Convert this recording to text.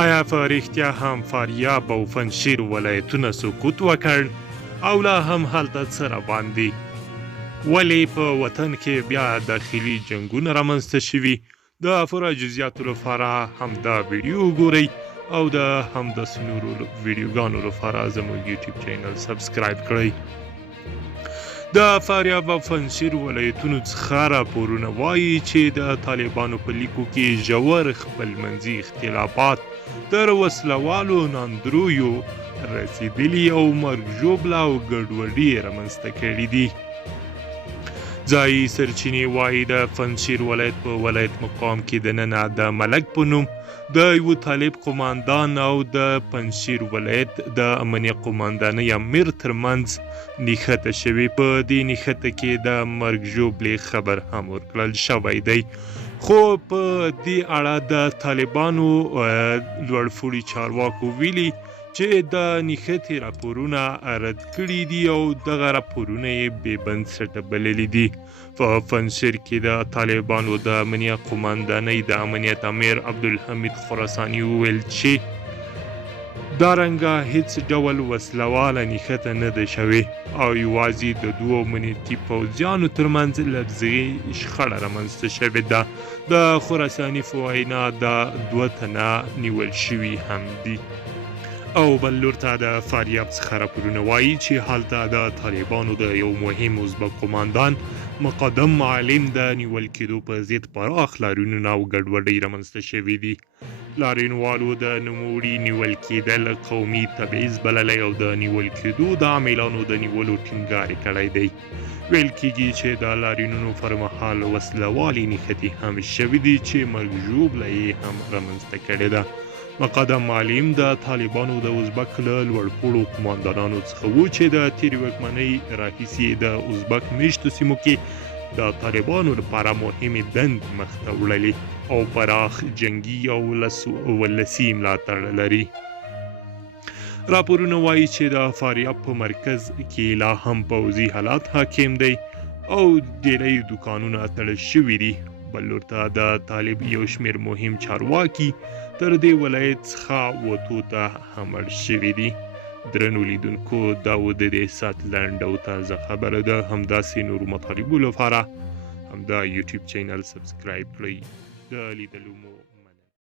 آیا په رښتیا هم فاریاب او پنجشیر ولایتونه سقوط وکړ او لا هم هلته څه روان دي؟ ولې په وطن کې بیا داخلي جنګونه رامنځته شوي؟ د پوره جزئیاتو لپاره همدا ویډیو وګورئ او د همداسې نورو ویډیوګانو لپاره زموږ یوټیوب چینل سبسکرایب کړئ. د فاریاب او پنجشیر ولایتونو څخه راپورونه وایي چې د طالبانو په لیکو کې ژور خپلمنځي اختلافات تر وسلوالو ناندرویو رسیدلي او مرګ ژوبله او ګډوډي یې رامنځته کړي دي. ځایي سرچینې وایي د پنجشیر ولایت په ولایت مقام کې دننه د ملک په نوم د یوه طالب قماندان او د پنجشیر ولایت د امنیه قماندانۍ امیر ترمنځ نښته شوې. په دې نښته کې د مرګ ژوبلې خبر هم ورکړل شوی دی، خو په دې اړه د طالبانو لوړپوړي چارواکو ویلي چې د نښتې راپورونه رد کړي دي او دغه راپورونه یې بې بنسټه بللي دي. په پنجشیر کې د طالبانو د امنیه قماندانۍ د امنیت امیر عبدالحمید خراساني وویل چې دارنګه هیڅ ډول وسلواله نښته نه ده شوې او یوازې د دوو امنیتي پوځیانو ترمنځ لفظي شخړه رامنځته شوې ده. د خراساني په وینا دا 2 تنه نیول شوي هم دي. او بل لور ته د فاریاب څخه راپورونه وایي چې هلته د طالبانو د یو مهم ازبک قماندان مقدم معلم د نیول کېدو په ضد پراخ لاریونونه او ګډوډۍ رامنځته شوي دي. لاریونوالو د نوموړي نیول کېدل قومي تبعیض بللی او د نیول کېدو د عاملانو د نیولو ټینګار یې کړی دی. ویل کېږي چې د لاریونونو پر مهال وسلوالې نښتې هم شوي دي چې مرګ ژوبله یې هم رامنځته کړې ده. مقدم معلم د طالبانو د ازبک له لوړپوړو قماندانانو څخه و چې د تېرې واکمنۍ راهیسې د ازبک میشتو سیمو کې د طالبانو لپاره مهمې دندې مخته وړلې او پراخ جنګي او ولسي ملاتړ لري. راپورونه وایي چې د فاریاب په مرکز کې لا هم پوځي حالات حاکم دی او ډېری دوکانونه تړل شوي دي. بل لور ته د طالب یو شمېر مهم چارواکي تر دې ولایت څخه وتو ته هم اړ شوي دي. درنو لیدونکو، دا و د دې ساعت لنډ او تازه خبره ده. همداسې نورو مطالبو لپاره همدا یوټیوب چینل سبسکرایب کړئ. د لیدلو مو